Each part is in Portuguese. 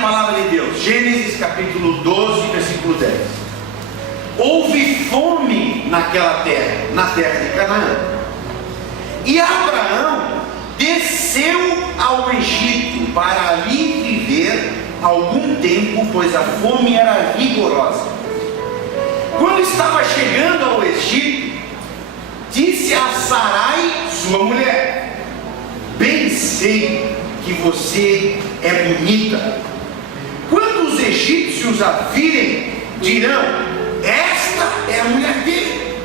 palavra de Deus. Gênesis capítulo 12, versículo 10. Houve fome naquela terra, na terra de Canaã. E Abraão desceu ao Egito para ali viver algum tempo, pois a fome era rigorosa. Quando estava chegando ao Egito, disse a Sarai, sua mulher: bem sei que você é bonita. Quando os egípcios a virem, dirão: esta é a mulher dele,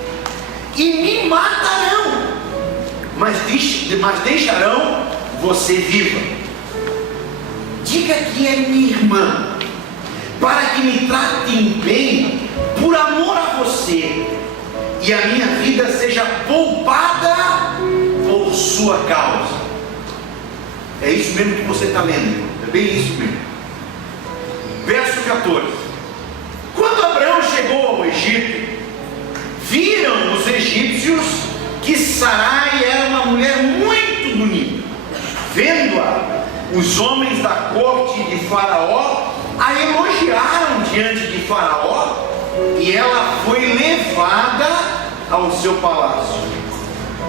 e me matarão, mas deixarão você viva. Diga que é minha irmã, para que me tratem bem por amor a você, e a minha vida seja poupada por sua causa. É isso mesmo que você está lendo, é bem isso mesmo. Verso 14. Quando Abraão chegou ao Egito, viram os egípcios que Sarai era uma mulher muito bonita. Vendo-a, os homens da corte de Faraó a elogiaram diante de Faraó, e ela foi levada ao seu palácio.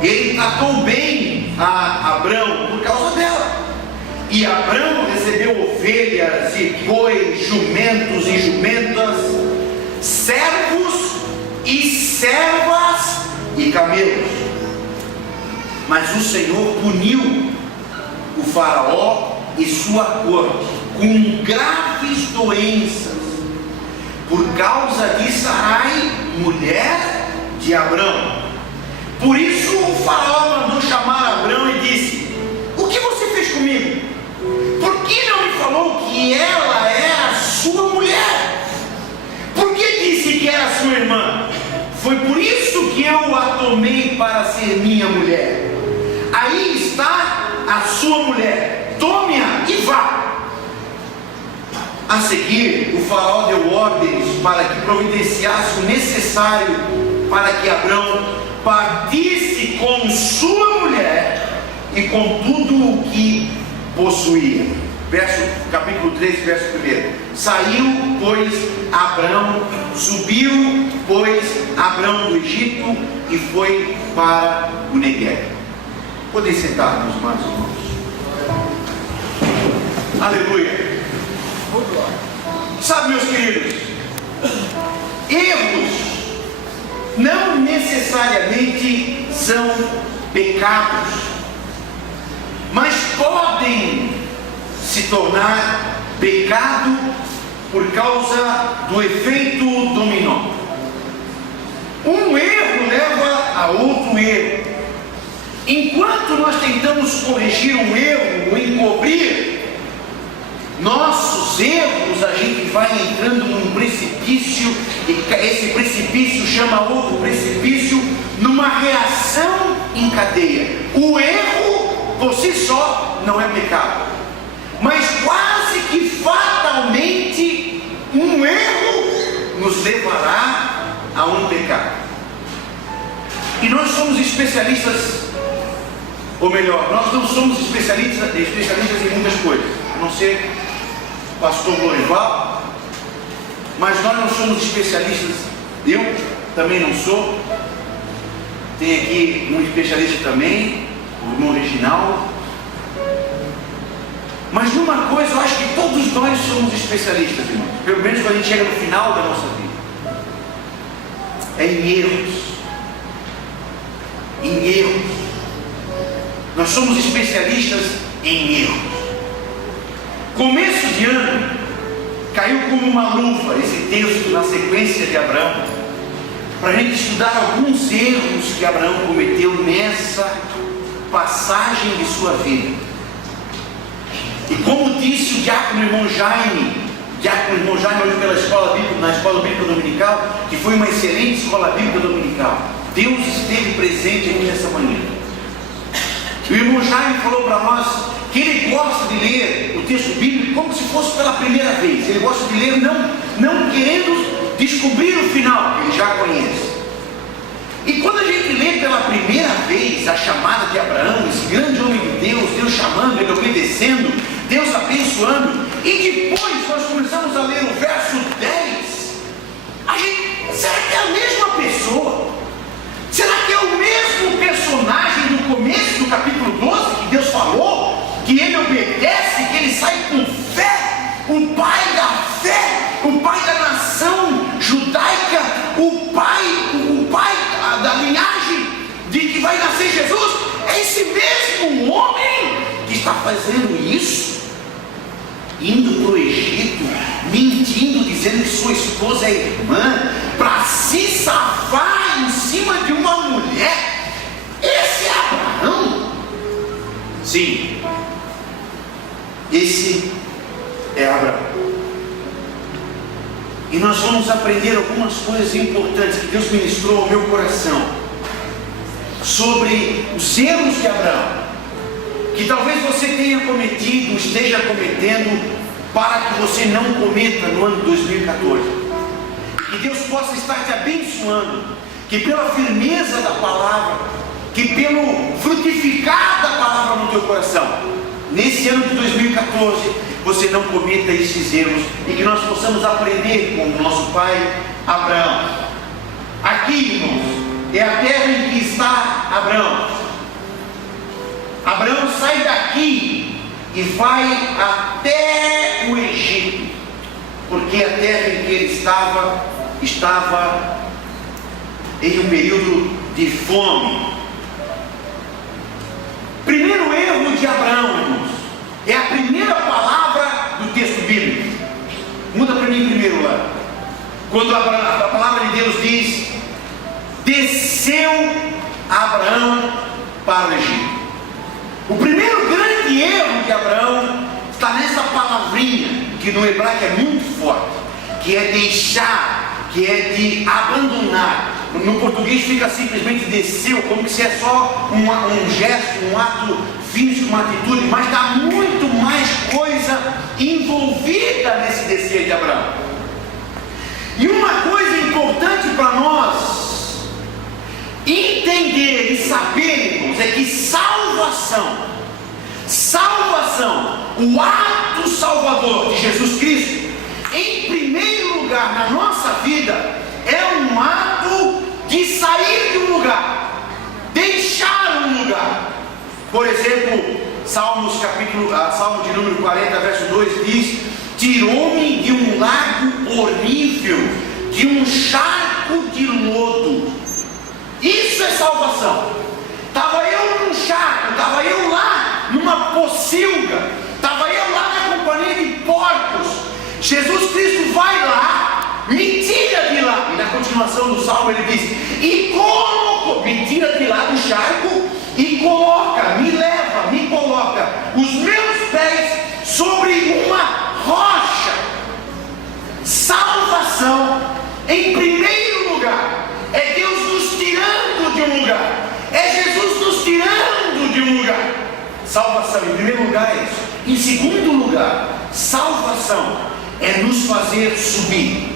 Ele tratou bem a Abrão por causa dela. E Abrão recebeu ovelhas e bois, jumentos e jumentas, servos e servas e camelos. Mas o Senhor puniu o Faraó e sua corte com graves doenças por causa de Sarai, mulher de Abrão. Por isso o Faraó mandou chamar Abrão e disse: o que você fez comigo? Por que não me falou que ela era sua mulher? Por que disse que era sua irmã? Foi por isso que eu a tomei para ser minha mulher. Aí está a sua mulher, tome-a e vá. A seguir, o Faraó deu ordens para que providenciasse o necessário para que Abrão partisse com sua mulher e com tudo o que possuía. Capítulo 3, verso 1. Subiu, pois, Abrão do Egito e foi para o Negueb. Podem sentar, meus amados irmãos. Aleluia. Sabe, meus queridos, erros não necessariamente são pecados, mas podem se tornar pecado por causa do efeito dominó. Um erro leva a outro erro. Enquanto nós tentamos corrigir um erro ou encobrir nossos erros, a gente vai entrando num precipício, e esse precipício chama outro precipício, numa reação em cadeia. O erro por si só não é pecado, mas quase que fatalmente um erro nos levará a um pecado. E nós somos especialistas, ou melhor, nós não somos especialistas em muitas coisas, a não ser pastor Glorival, mas nós não somos especialistas. Eu também não sou. Tem aqui um especialista também, o irmão Reginaldo. Mas numa coisa eu acho que todos nós somos especialistas, irmãos, pelo menos quando a gente chega no final da nossa vida, é em erros. Em erros. Nós somos especialistas em erros. Começo de ano, caiu como uma luva esse texto na sequência de Abraão, para a gente estudar alguns erros que Abraão cometeu nessa passagem de sua vida. E como disse o diácono irmão Jaime hoje pela escola bíblica, na escola bíblica dominical, que foi uma excelente escola bíblica dominical, Deus esteve presente aqui nessa manhã. O irmão Jaime falou para nós que ele gosta de ler o texto bíblico como se fosse pela primeira vez. Ele gosta de ler não querendo descobrir o final, que ele já conhece. E quando a gente lê pela primeira vez a chamada de Abraão, esse grande homem de Deus, Deus chamando, ele obedecendo, Deus abençoando, E depois nós começamos a ler o verso 10. Será que é a mesma pessoa? Será que é o mesmo personagem do começo do capítulo 12 que Deus falou? Que ele obedece, que ele sai com fé, o pai da fé, o pai da nação judaica, o pai da linhagem de que vai nascer Jesus? É esse mesmo homem que está fazendo isso, indo para o Egito, mentindo, dizendo que sua esposa é irmã, para se safar em cima de uma mulher. Esse é Abraão? Sim, esse é Abraão. E nós vamos aprender algumas coisas importantes que Deus ministrou ao meu coração sobre os erros de Abraão, que talvez você tenha cometido, esteja cometendo, para que você não cometa no ano de 2014. Que Deus possa estar te abençoando, que pela firmeza da palavra, que pelo frutificar da palavra no teu coração, nesse ano de 2014, você não cometa esses erros, e que nós possamos aprender com o nosso pai Abraão. Aqui, irmãos, é a terra em que está Abraão. Abraão sai daqui e vai até o Egito, porque a terra em que ele estava em um período de fome. Primeiro erro de Abraão, irmãos, é a primeira palavra do texto bíblico. Muda para mim primeiro lá. Quando a palavra de Deus diz: desceu Abraão para o Egito. O primeiro grande erro de Abraão está nessa palavrinha, que no hebraico é muito forte, que é deixar, que é de abandonar. No português fica simplesmente desceu, como se é só um gesto, um ato físico, uma atitude, mas dá muito mais coisa envolvida nesse descer de Abraão. E uma coisa importante para nós entender e saber, irmãos, é que salvação, o ato salvador de Jesus Cristo, em primeiro lugar na nossa vida, é um ato de sair de um lugar, deixar um lugar. Por exemplo, Salmo de número 40, verso 2 diz: tirou-me de um lago horrível, de um charco de lodo. Isso é salvação. Estava eu num charco, estava eu lá numa pocilga, estava eu lá na companhia de porcos. Jesus Cristo vai lá, me tira de lá. E na continuação do salmo ele diz: e colocou, me tira de lá do charco e me coloca os meus pés sobre uma rocha. Salvação, em primeiro lugar, é Deus nos tirando de um lugar, é Jesus nos tirando de um lugar. Salvação, em primeiro lugar, é isso. Em segundo lugar, salvação é nos fazer subir.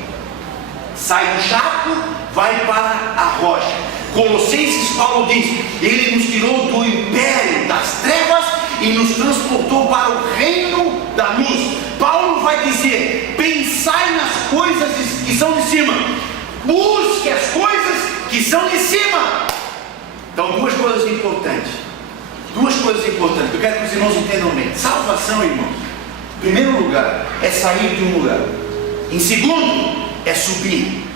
Sai do charco, vai para a rocha. Colossenses, Paulo diz: ele nos tirou do império das trevas e nos transportou para o reino da luz. Paulo vai dizer: pensai nas coisas que são de cima, busque as coisas que são de cima. Então, duas coisas importantes que eu quero que os irmãos entendam bem. Salvação, irmãos, em primeiro lugar, é sair de um lugar. Em segundo, é subir.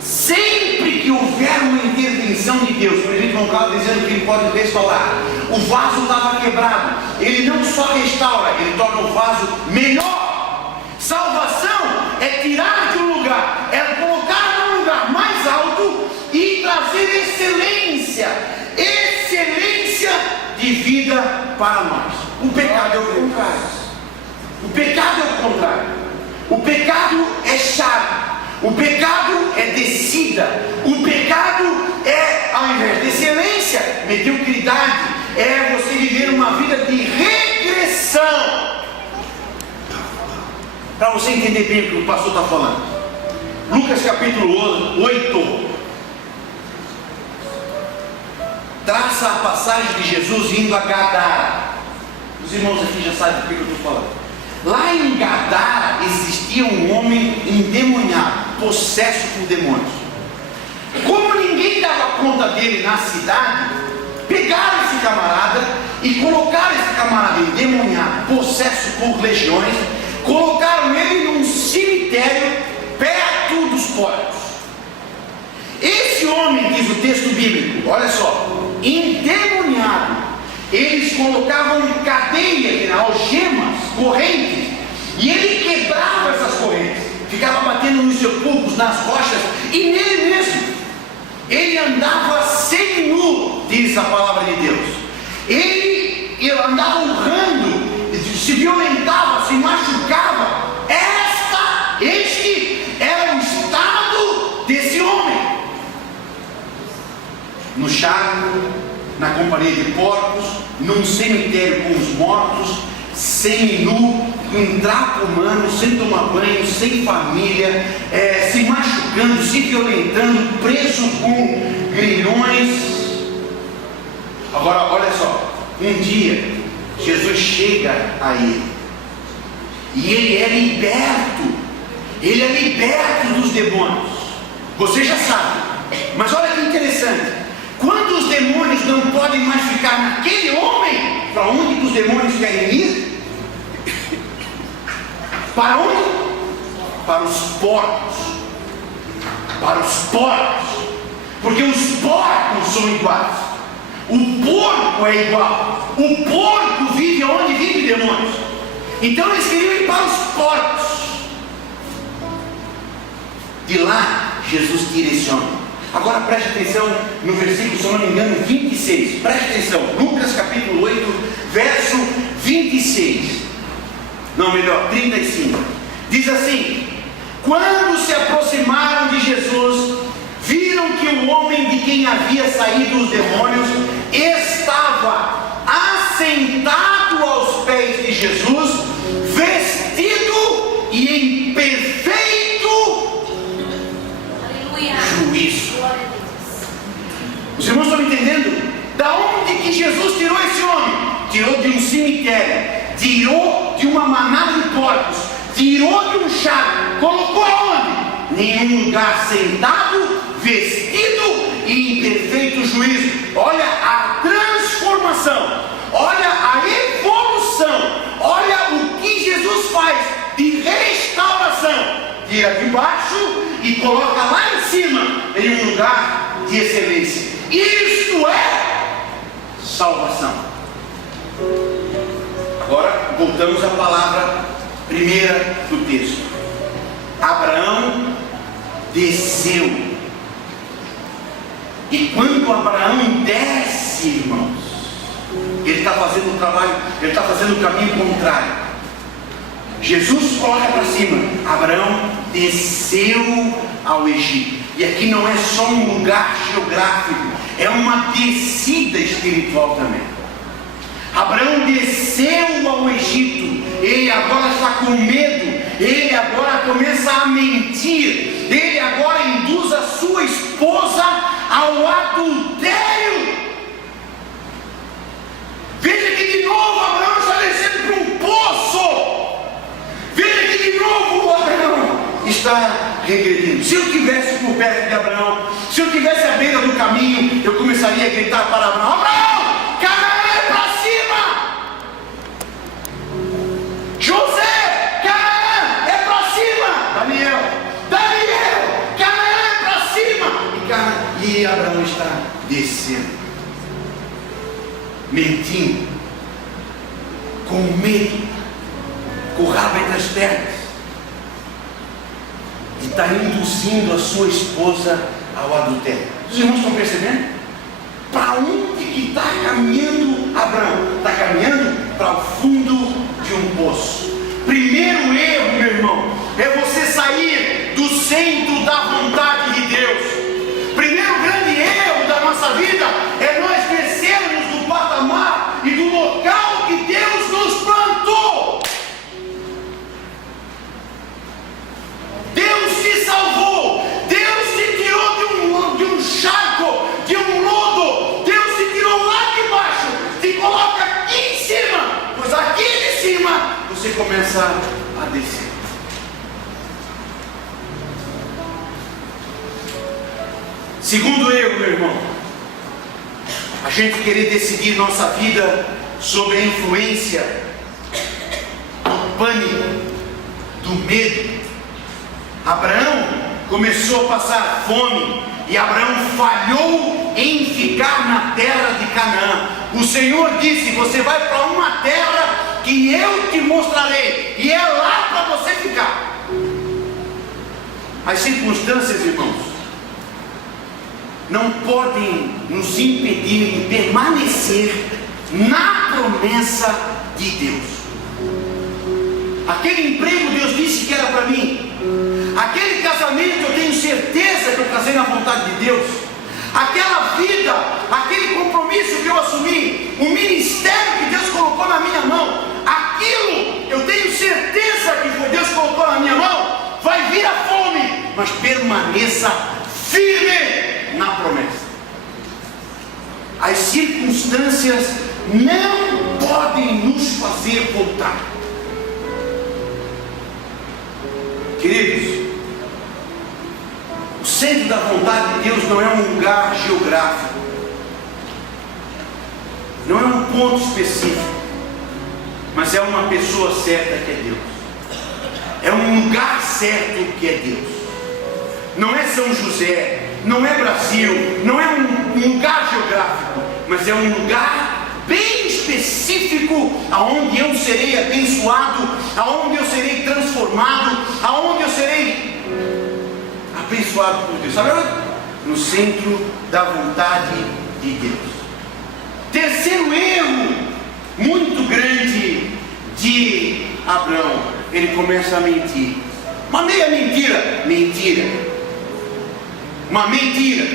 Sempre que houver uma intervenção de Deus, por exemplo, um caso dizendo que ele pode restaurar, o vaso estava quebrado, ele não só restaura, ele torna o vaso melhor. Salvação é tirar de um lugar, é colocar num lugar mais alto e trazer excelência de vida para nós. O pecado é o contrário. O pecado é chave. O pecado é descida. O pecado é, ao invés de excelência, mediocridade. É você viver uma vida de regressão. Para você entender bem o que o pastor está falando, Lucas capítulo 8 traça a passagem de Jesus indo a Gadara. Os irmãos aqui já sabem do que eu estou falando. Lá em Gadara existia um homem endemoniado, possesso por demônios. Como ninguém dava conta dele na cidade, pegaram esse camarada e colocaram esse camarada endemoniado, possesso por legiões, colocaram ele num cemitério perto dos porcos. Esse homem, diz o texto bíblico, olha só, endemoniado, eles colocavam cadeias, algemas, correntes, e ele quebrava essas correntes, ficava batendo nos sepulcros, nas rochas, e nele mesmo. Ele andava seminu, diz a palavra de Deus. Ele andava urrando, se violentava, se machucava. Este era o estado desse homem. No charco, na companhia de porcos, num cemitério com os mortos, seminu, em trapo humano, sem tomar banho, sem família, se machucando, se violentando, preso com grilhões. Agora, olha só, um dia, Jesus chega a ele, e ele é liberto dos demônios. Você já sabe, mas olha que interessante, quando os demônios não podem mais ficar naquele homem, para onde que os demônios querem ir? Para onde? Para os porcos. Para os porcos. Porque os porcos são iguais. O porco é igual. O porco vive onde vive demônios. Então eles queriam ir para os porcos. De lá, Jesus direciona. Agora preste atenção no versículo, se eu não me engano, 26. Preste atenção. Lucas capítulo 8, verso 26. Não, melhor, 35. Diz assim: quando se aproximaram de Jesus, viram que o homem de quem havia saído os demônios estava assentado aos pés de Jesus, vestido e em perfeito juízo. Os irmãos estão entendendo? Da onde que Jesus tirou esse homem? Tirou de um cemitério, tirou de uma manada de porcos, tirou de um charco, colocou aonde? Em um lugar sentado, vestido e em perfeito juízo. Olha a transformação, olha a evolução, olha o que Jesus faz de restauração. Tira de baixo e coloca lá em cima, em um lugar de excelência. Isto é salvação. Agora voltamos à palavra primeira do texto. Abraão desceu. E quando Abraão desce, irmãos, ele está fazendo o trabalho, ele está fazendo o caminho contrário. Jesus coloca para cima. Abraão desceu ao Egito. E aqui não é só um lugar geográfico, é uma descida espiritual também. Abraão desceu ao Egito. Ele agora está com medo. Ele agora começa a mentir. Ele agora induz a sua esposa ao adultério. Veja que de novo Abraão está descendo para um poço. Veja que de novo Abraão está regredindo. Se eu estivesse por perto de Abraão, se eu estivesse à beira do caminho, eu começaria a gritar para Abraão: Abraão, Canaã é para cima! José, Canaã é para cima! Daniel, Canaã é para cima! E Abraão está descendo, mentindo, com medo, com o rabo entre as pernas, e está induzindo a sua esposa ao adultério. Os irmãos estão percebendo? Para onde que está caminhando Abraão? Está caminhando para o fundo de um poço. Primeiro erro, meu irmão, é você sair do centro da vontade de Deus. Primeiro grande erro da nossa vida é nós descermos do patamar e do local que Deus nos plantou. Deus te salvou, Deus te tirou de um charco, de um lodo, Deus te tirou lá de baixo, te coloca aqui em cima, pois há você começa a descer. Segundo erro, meu irmão, a gente querer decidir nossa vida sob a influência do pânico, do medo. Abraão começou a passar fome e Abraão falhou em ficar na terra de Canaã. O Senhor disse: você vai para uma terra que eu te mostrarei, e é lá para você ficar. As circunstâncias, irmãos, não podem nos impedir de permanecer na promessa de Deus. Aquele emprego Deus disse que era para mim. Aquele casamento eu tenho certeza que eu casei na vontade de Deus. Aquela vida, aquele compromisso que eu assumi, o ministério que Deus colocou na minha mão, aquilo eu tenho certeza que foi Deus que colocou na minha mão. Vai vir a fome, mas permaneça firme na promessa. As circunstâncias não podem nos fazer voltar. Queridos, o centro da vontade de Deus não é um lugar geográfico, não é um ponto específico, mas é uma pessoa certa que é Deus, é um lugar certo que é Deus. Não é São José, não é Brasil, não é um lugar geográfico, mas é um lugar bem específico, aonde eu serei abençoado, aonde eu serei transformado, aonde eu serei abençoado por Deus. Sabe onde? No centro da vontade de Deus. Terceiro erro muito grande de Abraão: ele começa a mentir. Uma meia mentira, uma mentira.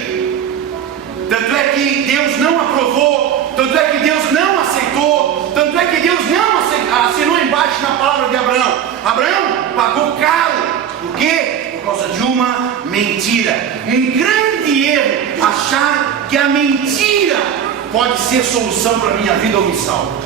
Tanto é que Deus não aprovou, tanto é que Deus não aceitou, tanto é que Deus não assinou embaixo na palavra de Abraão. Abraão pagou caro. Por quê? Por causa de uma mentira. Um grande erro achar que a mentira pode ser solução para a minha vida ou me salva.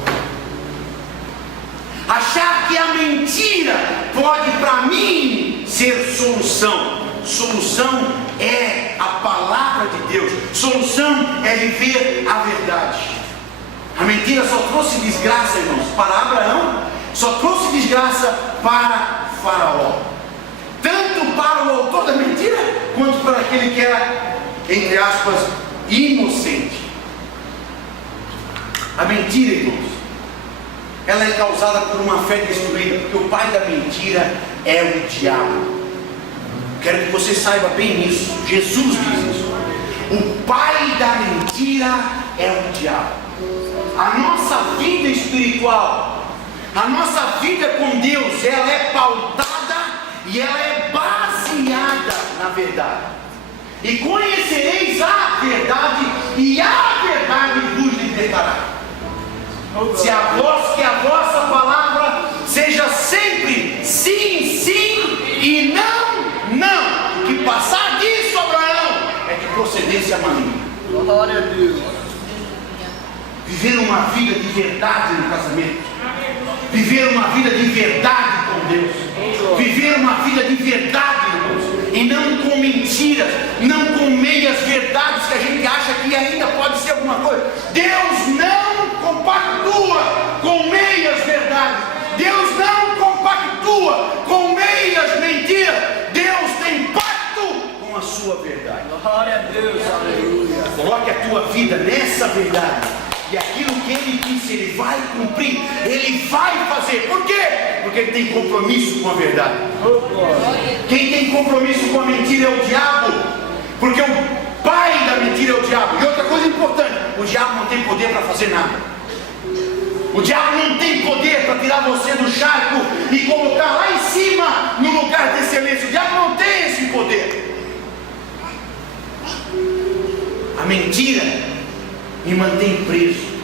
Achar que a mentira pode para mim ser solução. Solução é a palavra de Deus. Solução é viver a verdade. A mentira só trouxe desgraça, irmãos, para Abraão, só trouxe desgraça para Faraó. Tanto para o autor da mentira, quanto para aquele que era, entre aspas, inocente. A mentira, irmãos, ela é causada por uma fé destruída, porque o pai da mentira é o diabo. Quero que você saiba bem isso. Jesus diz isso. O pai da mentira é o diabo. A nossa vida espiritual, a nossa vida com Deus, ela é pautada e ela é baseada na verdade. E conhecereis a verdade, e a verdade vos libertará. Se que a vossa palavra seja sempre sim, sim e não. Não, o que passar disso, Abraão, é de procedência maligna. Glória a Deus. Viver uma vida de verdade no casamento, viver uma vida de verdade com Deus, viver uma vida de verdade, irmãos, e não com mentiras, não com meias verdades que a gente acha que ainda pode ser alguma coisa. Deus não compactua com meias verdades, Deus não compactua com meias mentiras. Deus tem pacto com a sua verdade. Glória a Deus, aleluia. Coloque a tua vida nessa verdade, e aquilo que Ele disse, Ele vai cumprir, Ele vai fazer. Por quê? Porque Ele tem compromisso com a verdade. Quem tem compromisso com a mentira é o diabo, porque o pai da mentira é o diabo. E outra coisa importante: o diabo não tem poder para fazer nada. O diabo não tem poder para tirar você do charco e colocar lá em cima, no lugar de excelência. O diabo não tem esse poder. A mentira me mantém preso.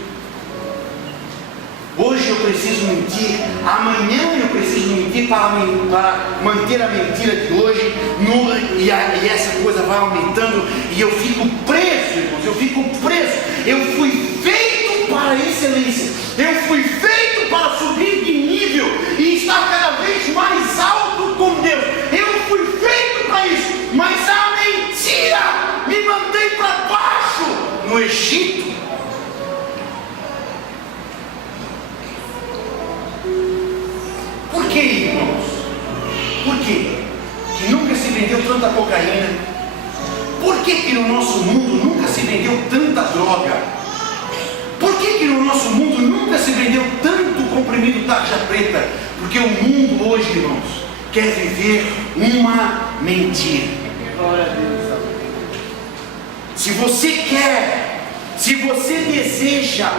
Hoje eu preciso mentir, amanhã eu preciso mentir para manter a mentira de hoje, e essa coisa vai aumentando, e eu fico preso, irmãos, eu fico preso. Eu fui feito para a excelência, eu fui feito para subir de nível, que, irmãos? Por quê? Que nunca se vendeu tanta cocaína? Por que no nosso mundo nunca se vendeu tanta droga? Por que no nosso mundo nunca se vendeu tanto comprimido tarja preta? Porque o mundo hoje, irmãos, quer viver uma mentira. Glória a Deus. Se você quer, se você deseja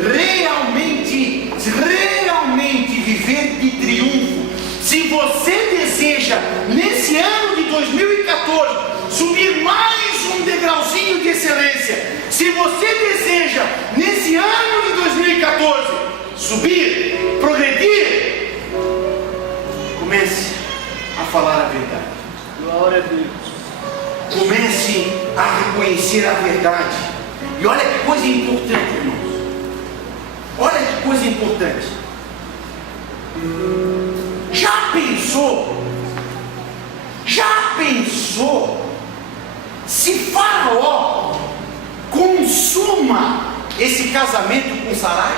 realmente viver de triunfo, se você deseja nesse ano de 2014 subir mais um degrauzinho de excelência, se você deseja nesse ano de 2014 subir, progredir, comece a falar a verdade. Glória a Deus. Comece a reconhecer a verdade. E olha que coisa importante, irmãos. Olha que coisa importante. Já pensou se Faraó consuma esse casamento com Sarai?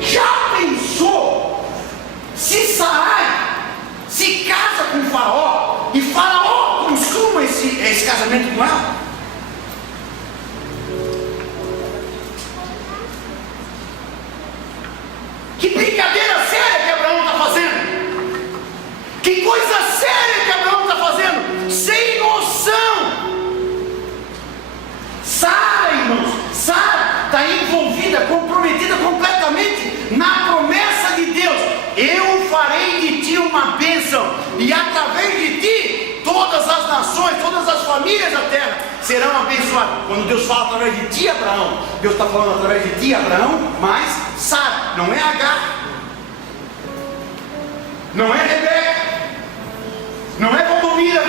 Já pensou se Sarai se casa com Faraó e Faraó consuma esse casamento com ela? Que brincadeira séria que Abraão está fazendo! Que coisa séria que Abraão está fazendo! Sem noção! Sara, irmãos, Sara está envolvida, comprometida completamente na promessa de Deus. Eu farei de ti uma bênção, e através de ti todas as nações, todas as famílias da terra serão abençoadas. Quando Deus fala através de ti, Abraão, Deus está falando através de ti, Abraão, mas Sara, não é Agar, não é Rebeca, não é Valdomira,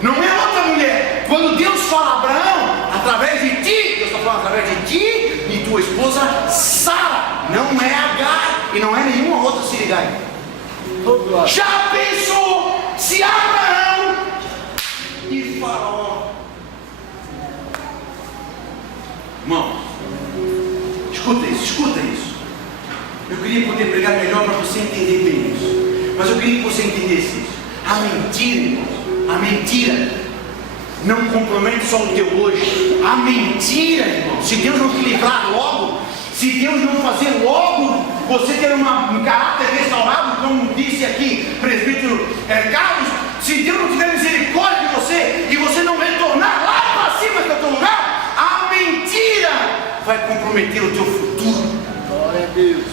não é outra mulher. Quando Deus fala Abraão, através de ti, Deus está falando através de ti e tua esposa Sara, não é Agar e não é nenhuma outra sirigaia. Já pensou se Abraão e Faraó? Irmãos, escuta isso. Eu queria poder pregar melhor para você entender bem isso, mas eu queria que você entendesse isso. A mentira, irmãos, a mentira não compromete só o teu hoje. A mentira, irmão, se Deus não te livrar logo, se Deus não fazer logo você ter um caráter restaurado, como disse aqui presbítero Carlos, se Deus não tiver misericórdia de você e você não retornar lá para cima do teu lugar, a mentira vai comprometer o teu futuro. Glória a Deus.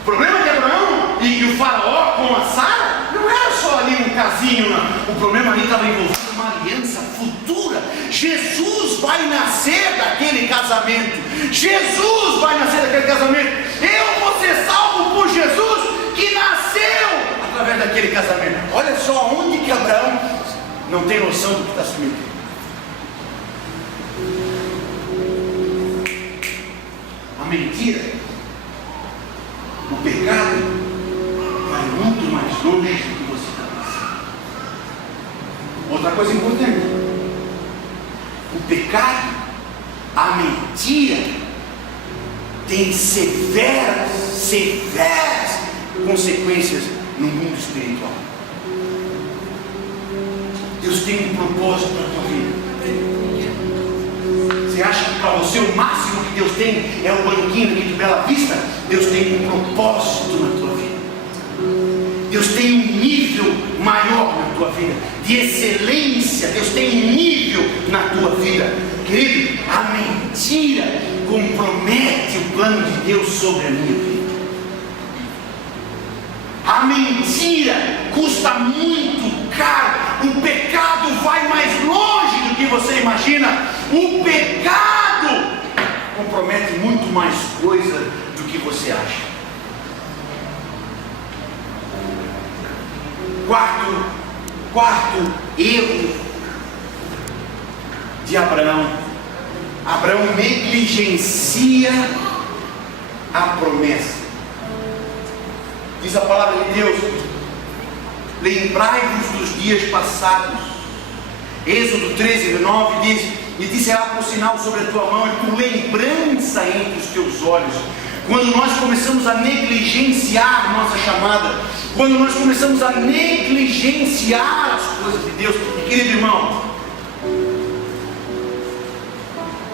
O problema de Abraão e o Faraó com a Sara não era só ali um casinho, não. O problema ali estava envolvido uma aliança futura. Jesus vai nascer daquele casamento. Jesus vai nascer daquele casamento. Eu vou ser salvo por Jesus que nasceu através daquele casamento. Olha só onde que Abraão não tem noção do que está se metendo. A mentira, o pecado vai muito mais longe do que você está pensando. Outra coisa importante: o pecado, a mentira, tem severas consequências no mundo espiritual. Deus tem um propósito para a tua vida. Você acha que para você o máximo que Deus tem é o banquinho aqui de Bela Vista? Deus tem um propósito na tua vida. Deus tem um nível maior na tua vida, de excelência. Deus tem um nível na tua vida. Querido, a mentira compromete o plano de Deus sobre a minha vida. A mentira custa muito caro. O pecado vai mais longe do que você imagina. O pecado compromete muito mais coisa do que você acha. Quarto erro de Abraão. Abraão negligencia a promessa. Diz a palavra de Deus: lembrai-vos dos dias passados. Êxodo 13:9 diz: e te será por sinal sobre a tua mão e por lembrança entre os teus olhos. Quando nós começamos a negligenciar nossa chamada, quando nós começamos a negligenciar as coisas de Deus, e querido irmão,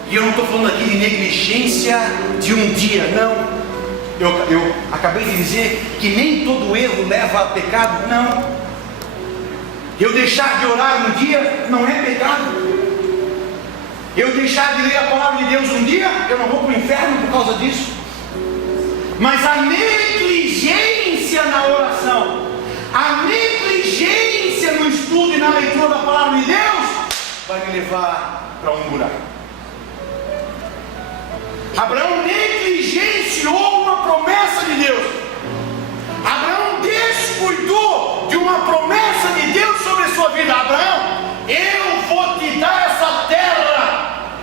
e eu não estou falando aqui de negligência de um dia, não. Eu acabei de dizer que nem todo erro leva a pecado, não. Eu deixar de orar um dia não é pecado. Eu deixar de ler a palavra de Deus um dia, eu não vou para o inferno por causa disso. Mas a negligência na oração, a negligência no estudo e na leitura da palavra de Deus, vai me levar para um buraco. Abraão negligenciou uma promessa de Deus. Abraão descuidou de uma promessa de Deus sobre a sua vida. Abraão, eu vou te dar essa terra.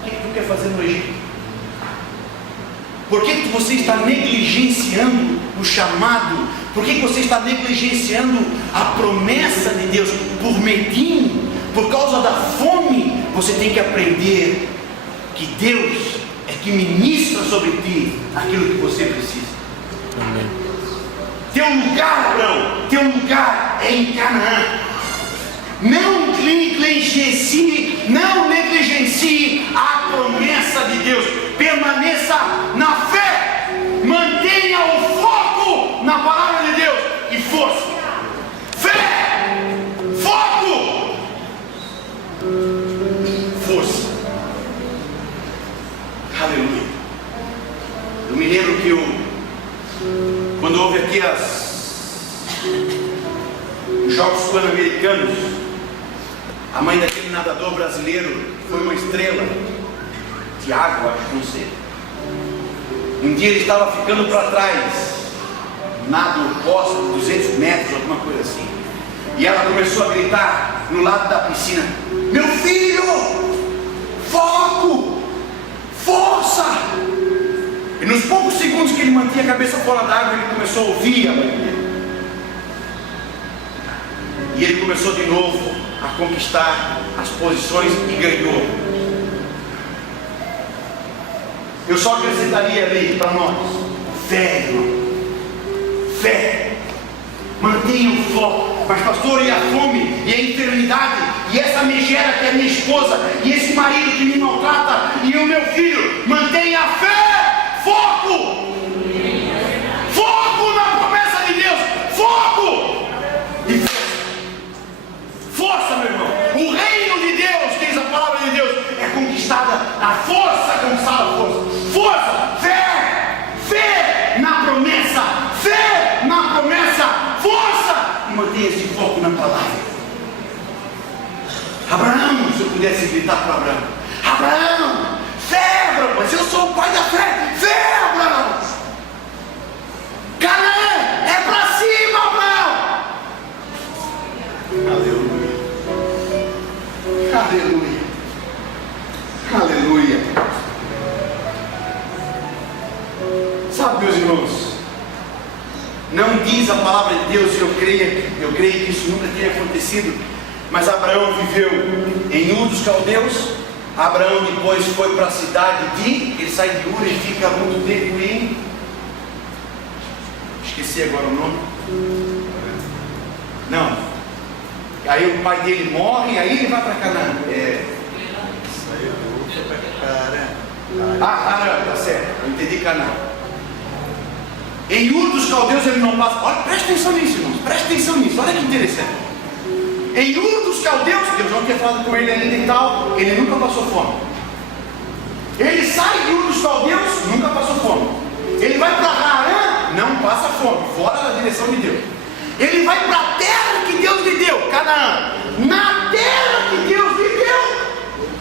O que tu quer fazer no Egito? Por que você está negligenciando o chamado? Por que você está negligenciando a promessa de Deus? Por medinho? Por causa da fome? Você tem que aprender que Deus é que ministra sobre ti aquilo que você precisa. Amém. Teu lugar, Abraão, teu lugar é em Canaã. Não negligencie a promessa de Deus. Permaneça na fé. Mantenha o foco na palavra de Deus e força. Fé, foco, força. Aleluia. Eu me lembro que quando houve aqui os Jogos Pan-Americanos, a mãe daquele nadador brasileiro foi uma estrela, Tiago, acho que não sei. Um dia ele estava ficando para trás, nado posto 200 metros, alguma coisa assim. E ela começou a gritar no lado da piscina: meu filho, foco, força. E nos poucos segundos que ele mantinha a cabeça fora d'água, ele começou a ouvir a mãe dele. E ele começou de novo a conquistar as posições e ganhou. Eu só acrescentaria ali para nós: fé, irmão. Fé. Mantenha o foco. Mas pastor, e a fome, e a enfermidade, e essa megera que é minha esposa, e esse marido que me maltrata, e o meu filho? Mantenha a fé, foco. Foco na promessa de Deus. Foco. E força, meu irmão. O reino de Deus, diz a palavra de Deus, é conquistada na força, conquistada a força. Força, fé, fé na promessa, fé na promessa, força. E mantenha esse foco na palavra. Abraão, se eu pudesse gritar para Abraão: Abraão, fé, Abraão, mas eu sou o pai da fé, fé, Abraão. Canaã é para cima, Abraão. Aleluia. Aleluia. Aleluia. Sabe, meus irmãos, não diz a palavra de Deus, e eu creio que isso nunca tenha acontecido, mas Abraão viveu em Ur dos Caldeus. Abraão depois foi para a cidade ele sai de Ur e fica muito tempo em, esqueci agora o nome, não, aí o pai dele morre, aí ele vai para Canaã. Harã, tá certo, eu entendi Canaã. Em Ur dos Caldeus ele não passa. Olha, presta atenção nisso, irmãos, presta atenção nisso, olha que interessante. Em Ur dos Caldeus, Deus não tinha falado com ele ainda e tal, ele nunca passou fome. Ele sai de Ur dos Caldeus, nunca passou fome. Ele vai para Harã, não passa fome, fora da direção de Deus. Ele vai para a terra que Deus lhe deu, Canaã. Na terra que Deus lhe deu,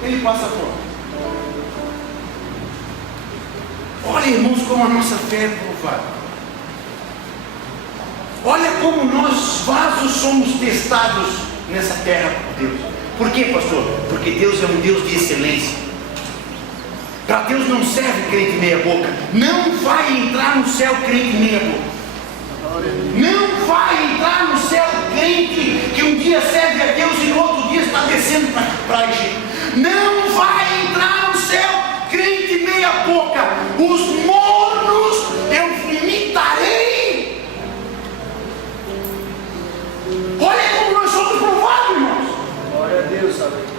ele passa fome. Olha, irmãos, como a nossa fé é provada. Olha como nós vasos somos testados nessa terra por Deus. Por quê, pastor? Porque Deus é um Deus de excelência. Para Deus não serve crente meia boca. Não vai entrar no céu crente meia boca. Não vai entrar no céu crente que um dia serve a Deus e no outro dia está descendo para Egito. Não vai entrar no céu crente meia boca. Os mornos eu vomitarei. Olha como nós somos provados, irmãos. Glória a Deus, aleluia.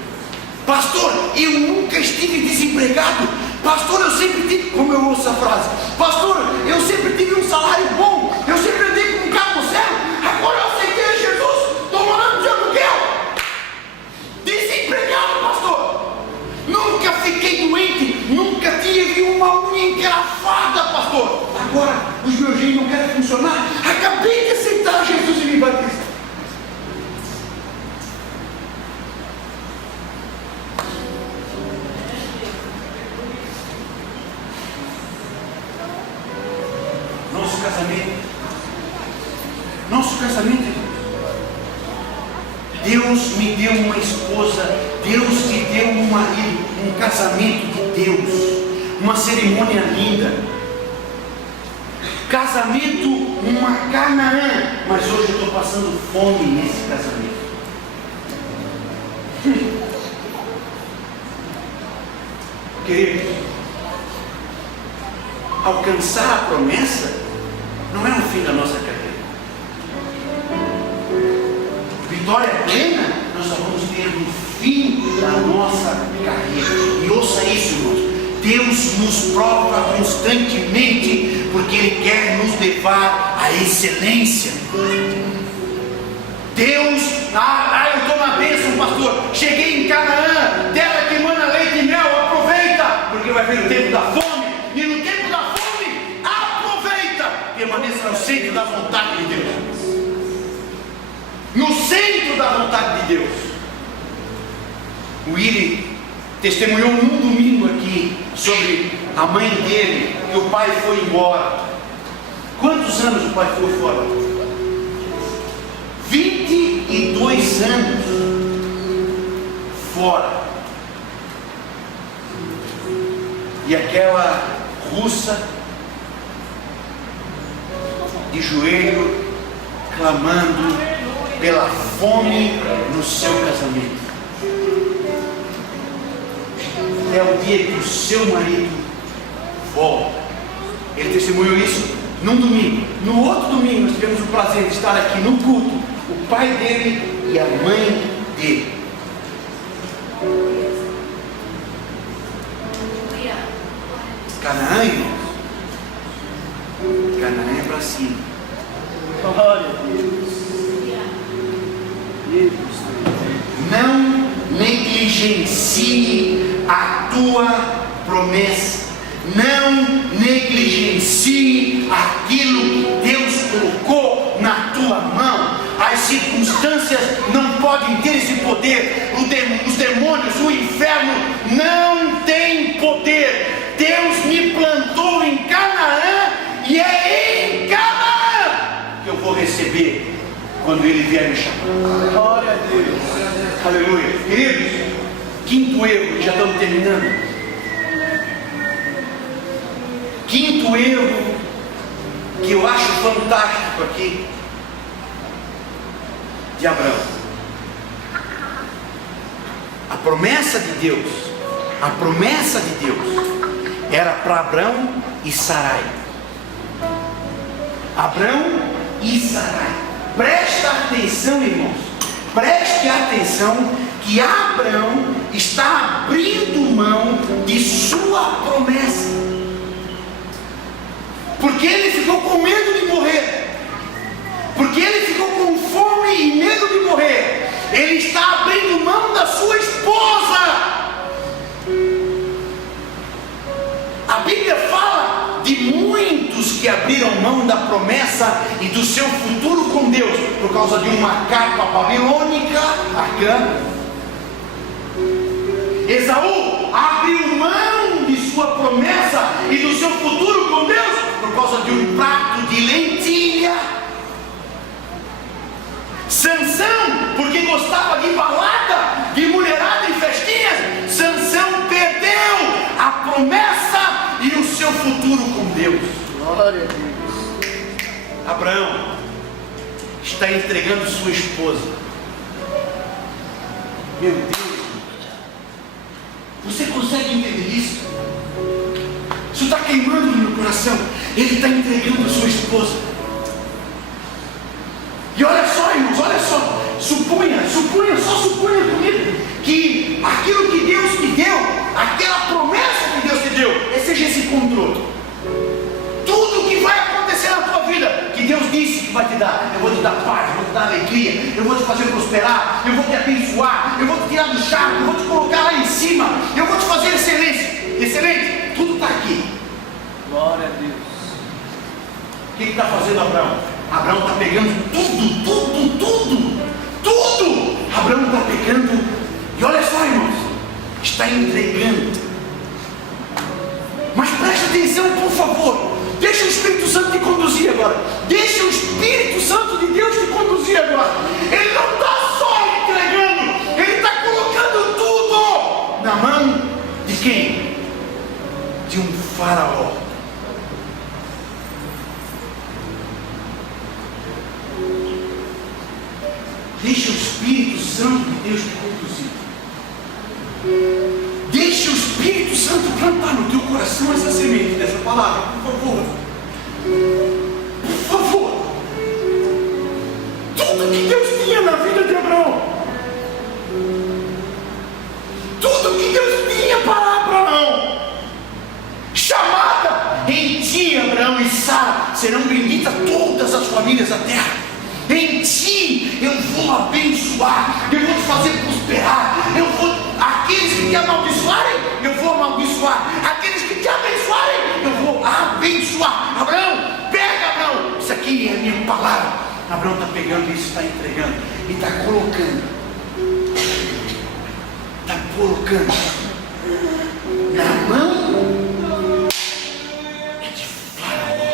Pastor, eu nunca estive desempregado. Pastor, eu sempre tive, como eu ouço a frase, pastor, eu sempre tive um salário bom, eu sempre andei com um carro zero, agora eu aceitei Jesus, estou morando de aluguel. Desempregado, pastor. Nunca fiquei doente, nunca tive uma unha encravada, pastor. Agora os meus gêmeos não querem funcionar. Acabei de aceitar Jesus e me batizar. Nosso casamento, Deus me deu uma esposa, Deus te deu um marido, um casamento de Deus, uma cerimônia linda, casamento, uma Canaã, mas hoje eu estou passando fome nesse casamento. Queridos, alcançar a promessa não é o fim da nossa carreira. Vitória plena, nós só vamos ter no fim da nossa carreira. E ouça isso, irmãos. Deus nos prova constantemente, porque Ele quer nos levar à excelência. Deus, eu estou na bênção, pastor. Cheguei em Canaã, terra que emana leite e mel. Aproveita, porque vai vir o tempo da fome. E no tempo da fome, aproveita. Permaneça no centro da vontade de Deus. No centro da vontade de Deus. O Willi testemunhou num domingo aqui sobre a mãe dele, que o pai foi embora. Quantos anos o pai foi fora? 22 anos fora. E aquela russa de joelho clamando pela fome no seu casamento. É o dia que o seu marido volta. Ele testemunhou isso num domingo. No outro domingo nós tivemos o prazer de estar aqui no culto, o pai dele e a mãe dele. Canaã, irmãos. Canaã é para cima. Glória a Deus. Não negligencie a tua promessa. Não negligencie aquilo que Deus colocou na tua mão. As circunstâncias não podem ter esse poder. Os demônios, o inferno não tem poder. Deus me plantou em Canaã e é em Canaã que eu vou receber quando Ele vier me chamar. Glória a Deus. Aleluia. Queridos, quinto erro, já estamos terminando. Quinto erro que eu acho fantástico aqui de Abraão. A promessa de Deus era para Abraão e Sarai. Abraão e Sarai. Presta atenção, irmãos. Preste atenção que Abraão está abrindo mão de sua promessa. Porque ele ficou com medo de morrer. Porque ele ficou com fome e medo de morrer. Ele está abrindo mão da sua esposa. A Bíblia fala de muitos que abriram mão da promessa e do seu futuro com Deus por causa de uma capa babilônica, Acã. Esaú abriu mão de sua promessa e do seu futuro com Deus por causa de um prato de lentilha. Sansão, porque gostava de balada, de mulherada e festinhas, Sansão perdeu a promessa e o seu futuro com Deus. Glória a Deus. Abraão está entregando sua esposa. Meu Deus, você consegue entender isso? Isso está queimando no meu coração. Ele está entregando sua esposa. E olha só, irmãos, olha só. Suponha comigo, que aquilo que Deus te deu, aquela promessa que Deus te deu, seja esse controle. Tudo que vai acontecer na tua vida, que Deus disse que vai te dar, eu vou te dar paz, eu vou te dar alegria, eu vou te fazer prosperar, eu vou te abençoar, eu vou te tirar do charco, eu vou te colocar lá em cima, eu vou te fazer excelente, tudo está aqui. Glória a Deus. O que está fazendo Abraão? Abraão está pegando tudo. Abraão está pegando, e olha só, irmãos, está entregando. Mas preste atenção, por favor. Deixa o Espírito Santo te conduzir agora. Deixa o Espírito Santo de Deus te conduzir agora. Ele não está só entregando, ele está colocando tudo na mão de quem? De um faraó. Deixa o Espírito Santo de Deus te conduzir. Deixa o Espírito Santo plantar no teu coração essa semente dessa palavra, por favor. Por favor. Tudo que Deus tinha na vida de Abraão, tudo que Deus tinha para Abraão, chamada: em ti, Abraão e Sara, serão benditas todas as famílias da terra. Em ti eu vou abençoar, eu vou te fazer prosperar, aqueles que te amaldiçoarem, eu vou amaldiçoar, aqueles que te abençoarem, eu vou abençoar. Abraão, pega, Abraão, isso aqui é a minha palavra. Abraão está pegando isso, está entregando e está colocando na mão de Faraó.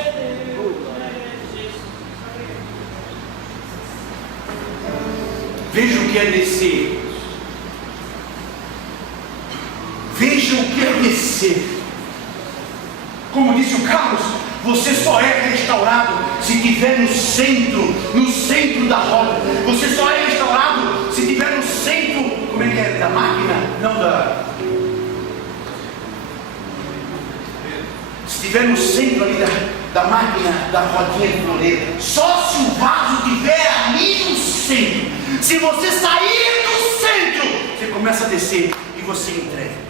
Veja o que é descer. Veja o que é descer. Como disse o Carlos, você só é restaurado se estiver no centro da roda. Você só é restaurado se estiver no centro, como é que é? Da máquina? Não, se estiver no centro ali da máquina, da rodinha de floreira. Só se o vaso estiver ali no centro. Se você sair do centro, você começa a descer e você entrega.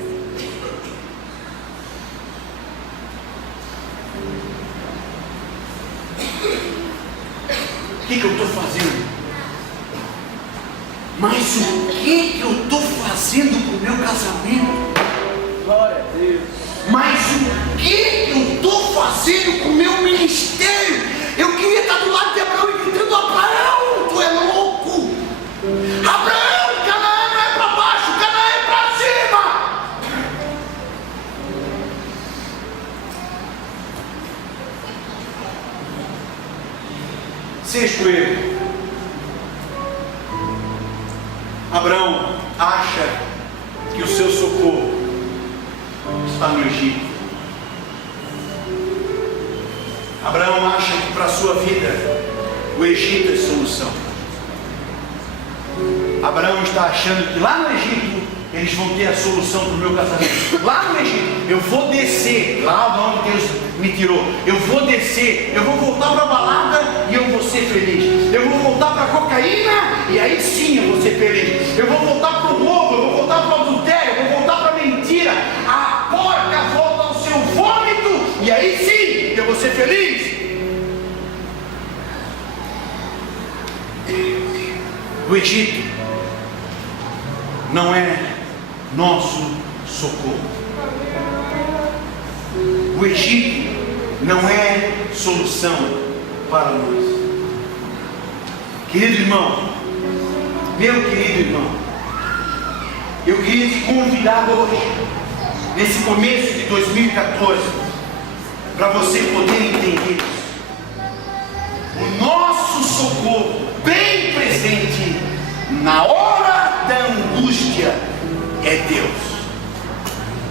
O que eu estou fazendo? Mas o que eu estou fazendo com o meu casamento? Glória a Deus. Mas o que eu estou fazendo com o meu ministério? Eu queria estar do lado de Abraão e gritando: Abraão, tu é louco! Abraão, Canaã não é para baixo, Canaã é para cima! Sexto erro: Abraão acha que o seu socorro está no Egito. Abraão acha que para a sua vida o Egito é solução. Abraão está achando que lá no Egito eles vão ter a solução para o meu casamento. Lá no Egito, eu vou descer, lá de onde Deus me tirou, eu vou descer, eu vou voltar para a balada e eu vou ser feliz. Eu vou voltar para a cocaína e aí sim eu vou ser feliz. Eu vou voltar para o roubo, eu vou voltar para o adultério, eu vou voltar para a mentira. A porca volta ao seu vômito e aí sim eu vou ser feliz. O Egito não é nosso socorro. O Egito não é solução para nós. Querido irmão, meu querido irmão, eu queria te convidar hoje, nesse começo de 2014, para você poder entender o nosso socorro bem presente na hora da angústia é Deus.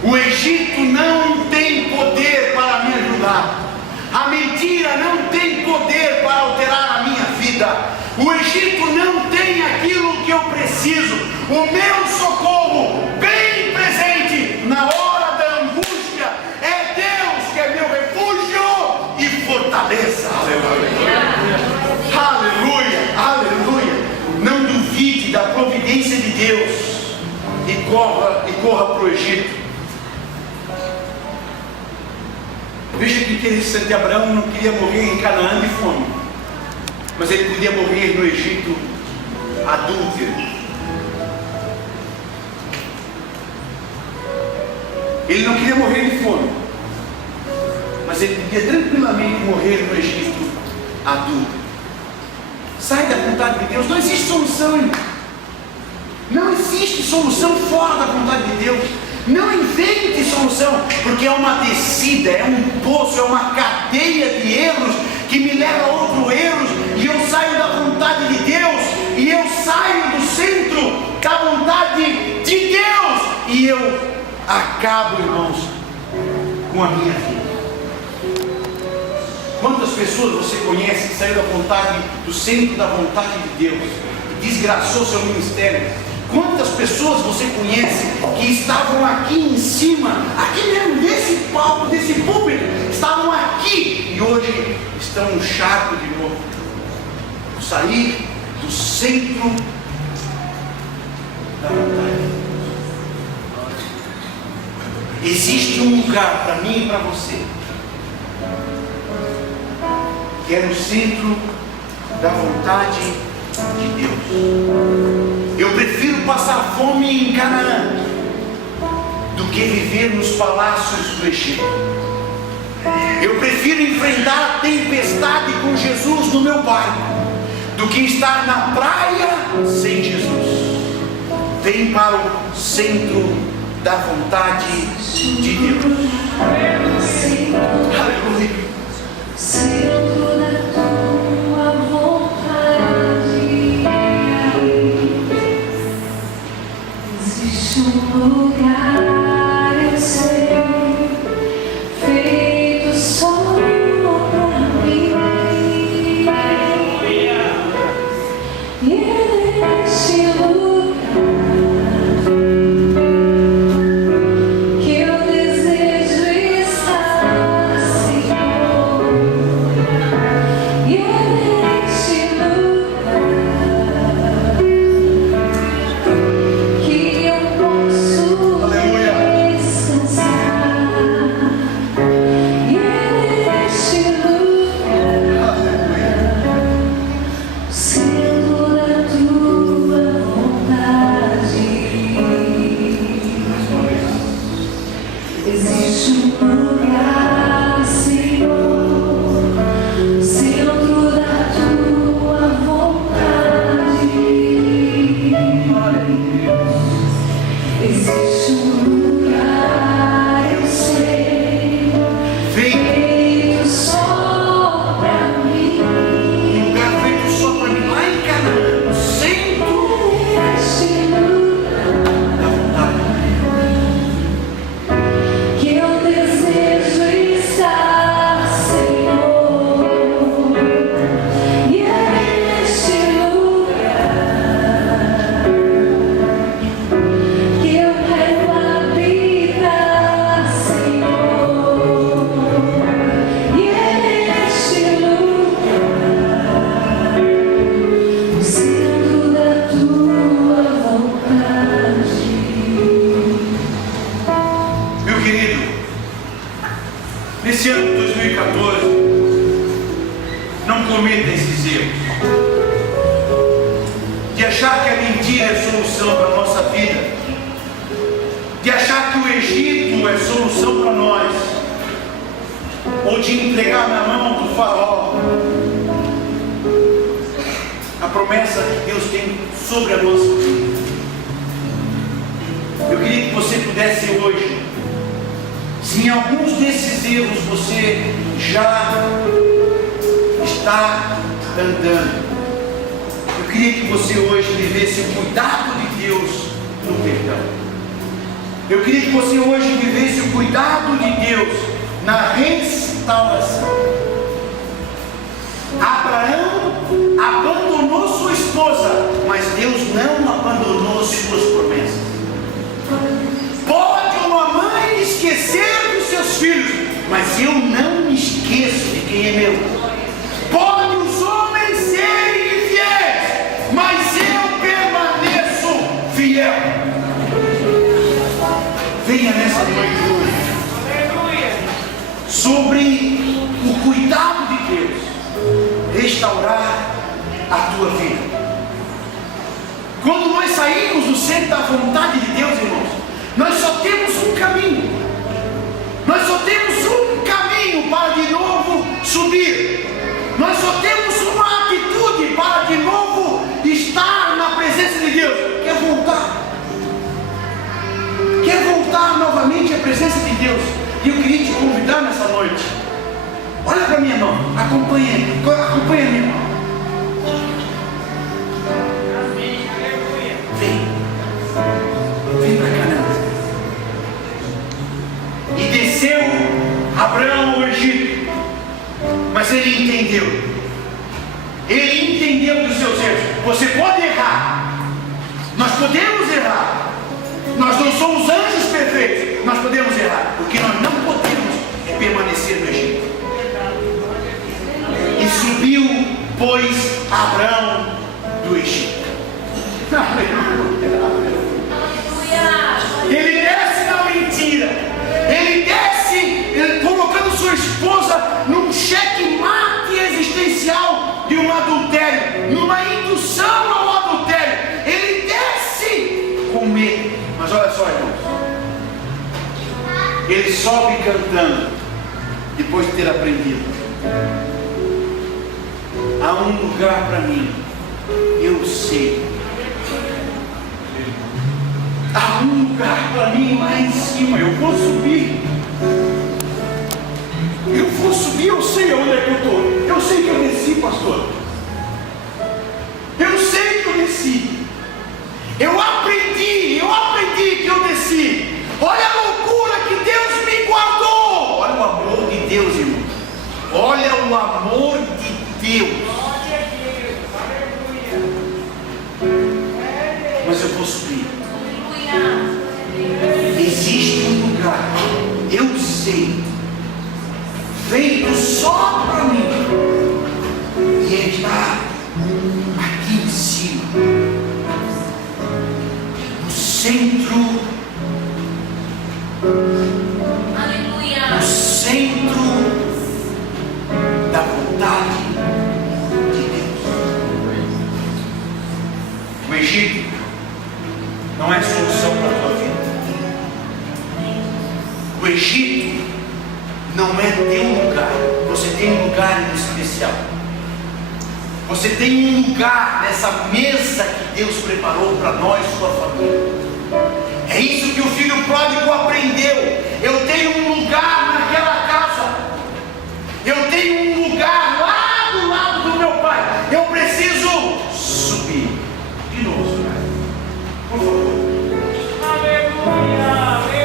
O Egito não tem poder para me ajudar. A mentira não tem poder para alterar a minha vida. vida. O Egito não tem aquilo que eu preciso. O meu socorro bem presente na hora da angústia é Deus, que é meu refúgio e fortaleza. Aleluia, aleluia, aleluia. Não duvide da providência de Deus e corra para o Egito. Veja que interessante, Abraão não queria morrer em Canaã de fome, mas ele podia morrer no Egito adúltero. Ele não queria morrer de fome, mas ele podia tranquilamente morrer no Egito adúltero. Sai da vontade de Deus. Não existe solução, irmão. Não existe solução fora da vontade de Deus. Não invente solução, porque é uma descida, é um poço, é uma cadeia de erros que me leva a outros erros, e eu saio da vontade de Deus, e eu saio do centro da vontade de Deus, e eu acabo, irmãos, com a minha vida. Quantas pessoas você conhece que saiu da vontade, do centro da vontade de Deus, e desgraçou seu ministério? Quantas pessoas você conhece que estavam aqui em cima, aqui mesmo, desse palco, desse púlpito, estavam aqui e hoje estão no charco de novo? Sair do centro da vontade. Existe um lugar para mim e para você, que é no centro da vontade de Deus. Eu prefiro passar fome em Canaã do que viver nos palácios do Egito. Eu prefiro enfrentar a tempestade com Jesus no meu barco do que estar na praia sem Jesus. Vem para o centro da vontade de Deus. Aleluia. Centro da tua vontade, existe um lugar, eu sei, feito só pra mim. E é neste lugar que eu desejo estar, Senhor. E é neste lugar que eu posso descansar. E é neste lugar, sendo da tua vontade. Existe um lugar, Senhor, centro da tua vontade. Existe um lugar, eu sei, Vem, feito só pra mim. um lugar feito só para mim, lá em Canaã, no centro Neste lugar da vontade. que eu desejo estar, Senhor. E é neste lugar que eu quero habitar, Senhor. E é neste lugar, no centro da tua vontade. Meu querido, nesse ano de 2014, não cometa esses erros de achar que a mentira é solução para a nossa vida, de achar que o Egito é solução para nós, ou de entregar na mão do faraó a promessa que Deus tem sobre a nossa vida. Eu queria que você pudesse hoje, se em alguns desses erros você já está andando, eu queria que você hoje vivesse o cuidado de Deus no perdão. Eu queria que você hoje vivesse o cuidado de Deus na restauração. Abraão abandona esposa, mas Deus não abandonou suas promessas. Pode uma mãe esquecer dos seus filhos, mas eu não me esqueço de quem é meu. Pode os homens serem infiéis, mas eu permaneço fiel. Venha nessa noite hoje sobre o cuidado de Deus restaurar a tua vida. Quando nós saímos do centro da vontade de Deus, irmãos, nós só temos um caminho. Nós só temos um caminho para de novo subir. Nós só temos uma atitude para de novo estar na presença de Deus. Quer voltar? Quer voltar novamente à presença de Deus? E eu queria te convidar nessa noite. Olha para minha mão, acompanha minha mão. Vem para cá, e desceu Abraão ao Egito, mas ele entendeu dos seus erros. Você pode errar, nós podemos errar, nós não somos anjos perfeitos, nós podemos errar, porque nós não podemos permanecer no Egito. E subiu, pois, Abraão do Egito. Ele desce na mentira, ele desce colocando sua esposa num checkmate existencial de um adultério, numa indução ao adultério. Ele desce com medo. Mas olha só, irmãos, ele sobe cantando depois de ter aprendido. Há um lugar para mim, eu sei. Há um lugar para mim lá em cima, eu vou subir. Eu sei onde é que eu estou. Eu sei que eu desci, pastor. Eu sei que eu desci. Eu aprendi que eu desci. Olha a loucura que Deus me guardou. Olha o amor de Deus, irmão. Olha o amor de Deus. Mas eu vou subir. Existe um lugar, eu sei, feito só para mim, e ele está aqui em cima, no centro, no centro da vontade de Deus. O Egito não é solução para a tua vida. O Egito não é teu lugar. Você tem um lugar especial. Você tem um lugar nessa mesa que Deus preparou para nós, sua família. É isso que o filho pródigo aprendeu. Eu tenho um lugar naquela casa. Eu tenho um lugar lá do lado do meu pai. Eu preciso subir. De novo, pai. Por favor.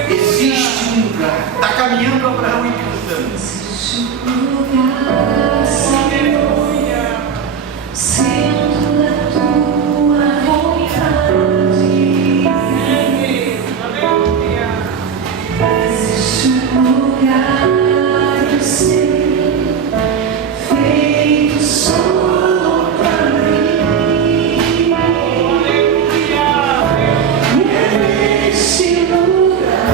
Existe um lugar. Está caminhando Abraão e cantando. Existe um lugar, centro da tua vontade. Existe um lugar, eu sei, feito só para mim. Neste lugar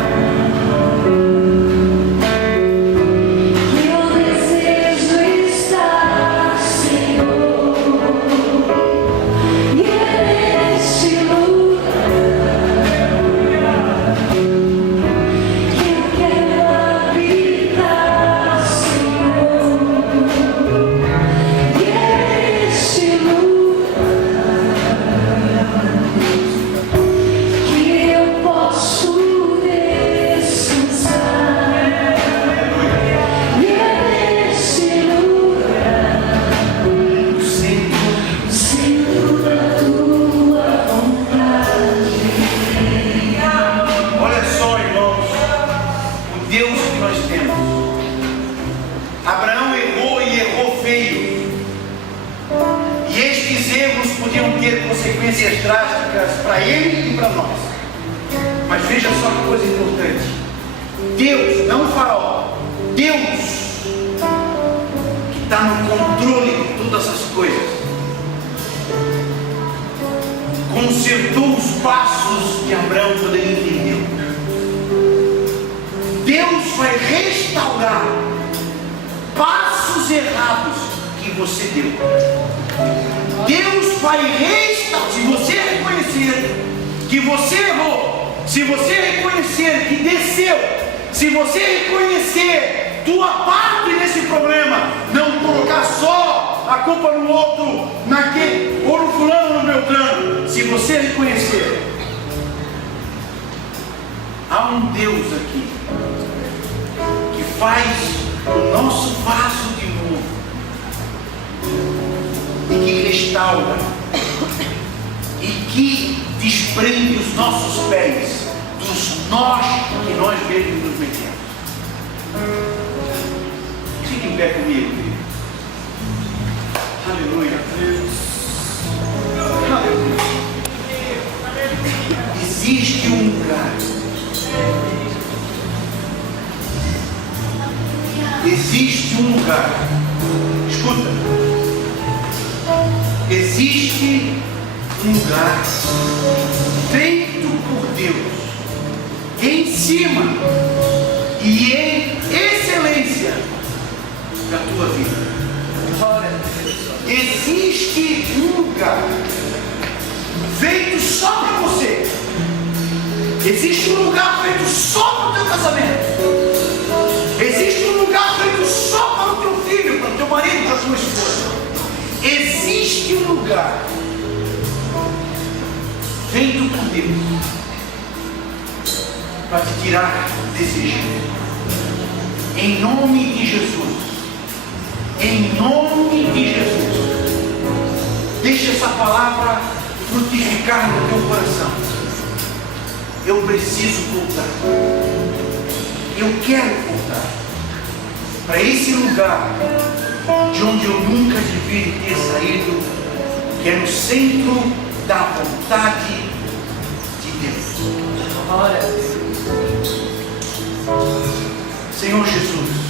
eu desejo estar, Senhor. E é neste lugar que eu quero habitar, Senhor. E é neste lugar que eu posso descansar. E é neste lugar, No centro. centro da tua vontade. Olha só, irmãos, o Deus que nós temos. Abraão errou e errou feio. E estes erros podiam ter consequências drásticas para ele e para nós. Mas veja só que coisa importante. Deus, não o faraó, Deus que está no controle de todas as coisas, consertou os passos que Abraão quando ele entendeu. Deus vai restaurar passos errados que você deu. Deus vai restaurar. Se você reconhecer que você errou, se você reconhecer que desceu, se você reconhecer tua parte nesse problema, não colocar só a culpa no outro, naquele, ou no fulano ou no Beltrano. Se você reconhecer, há um Deus aqui que faz o nosso vaso de novo e que restaura e que desprende os nossos pés dos nós que nós mesmos nos metemos. Fique em pé comigo, querido. Aleluia. Aleluia. Existe um lugar. Existe um lugar. Escuta. Existe um lugar feito por Deus em cima e em excelência da tua vida. Existe um lugar feito só para você. Existe um lugar feito só para o teu casamento. Existe um lugar feito só para o teu filho, para o teu marido, para a tua esposa. Existe um lugar feito por Deus para te tirar desse jeito. Em nome de Jesus. Em nome de Jesus. Deixa essa palavra frutificar no teu coração. Eu preciso voltar. Eu quero voltar para esse lugar de onde eu nunca devia ter saído, que é no centro da vontade de Deus. Senhor Jesus,